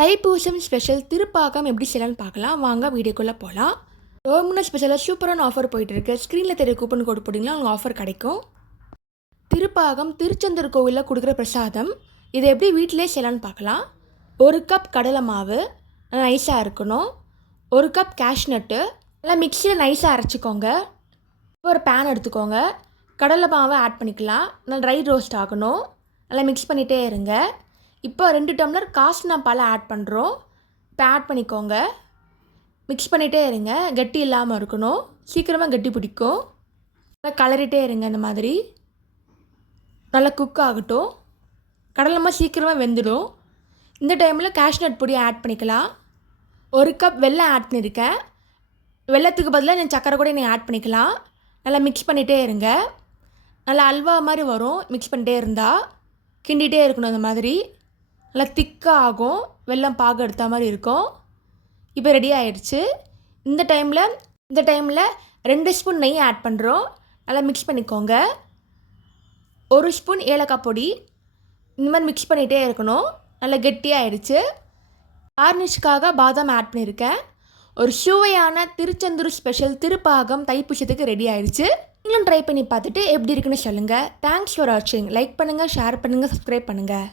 Thaipusam special Thirupagam எப்படி செய்யலாம்னு பார்க்கலாம். வாங்க வீடியோக்குள்ளே போகலாம். டோமினோஸ் ஸ்பெஷலாக சூப்பரான ஆஃபர் போயிட்டுருக்கு. ஸ்க்ரீனில் தெரிய கூப்பன் கோடு போட்டிங்கன்னா உங்களுக்கு ஆஃபர் கிடைக்கும். திருப்பாகம் திருச்செந்தூர் கோவிலில் கொடுக்குற பிரசாதம். இதை எப்படி வீட்டிலே செய்யலான்னு பார்க்கலாம். 1 கப் கடலை மாவு நைஸாக இருக்கணும். 1 கப் கேஷ்நட்டு நல்லா மிக்சியில் நைஸாக அரைச்சிக்கோங்க. ஒரு பேன் எடுத்துக்கோங்க. கடலை மாவை ஆட் பண்ணிக்கலாம். நல்லா ட்ரை ரோஸ்ட் ஆகணும். நல்லா மிக்ஸ் பண்ணிகிட்டே இருங்க. இப்போ 2 டம்ளர் காசினா பாலை ஆட் பண்ணுறோம். இப்போ ஆட் பண்ணிக்கோங்க. மிக்ஸ் பண்ணிகிட்டே இருங்க. கட்டி இல்லாமல் இருக்கணும். சீக்கிரமாக கட்டி பிடிக்கும். நல்லா கலரிட்டே இருங்க. இந்த மாதிரி நல்லா குக் ஆகட்டும். கடலைமா சீக்கிரமாக வெந்துடும். இந்த டைமில் கேஷ்நட் பொடி ஆட் பண்ணிக்கலாம். 1 கப் வெல்லம் ஆட் பண்ணியிருக்கேன். வெல்லத்துக்கு பதிலாக நான் சக்கரை கூட நீங்கள் ஆட் பண்ணிக்கலாம். நல்லா மிக்ஸ் பண்ணிகிட்டே இருங்க. நல்லா அல்வா மாதிரி வரும். மிக்ஸ் பண்ணிகிட்டே இருந்தால் கிண்டிகிட்டே இருக்கணும். இந்த மாதிரி நல்லா திக்காக ஆகும். வெல்லம் பாகு எடுத்த மாதிரி இருக்கும். இப்போ ரெடி ஆகிடுச்சு. இந்த டைமில் 2 ஸ்பூன் நெய் ஆட் பண்ணுறோம். நல்லா மிக்ஸ் பண்ணிக்கோங்க. 1 ஸ்பூன் ஏலக்காய் பொடி. இந்த மாதிரி மிக்ஸ் பண்ணிகிட்டே இருக்கணும். நல்லா கெட்டியாகிடுச்சு. கார்னிஷ்காக பாதாம் ஆட் பண்ணியிருக்கேன். ஒரு சுவையான திருச்செந்தூர் ஸ்பெஷல் திருப்பாகம் தைப்பூசத்துக்கு ரெடி ஆகிடுச்சு. நீங்களும் ட்ரை பண்ணி பார்த்துட்டு எப்படி இருக்குன்னு சொல்லுங்கள். தேங்க்ஸ் ஃபார் வாட்சிங். லைக் பண்ணுங்கள், ஷேர் பண்ணுங்கள், சப்ஸ்கிரைப் பண்ணுங்கள்.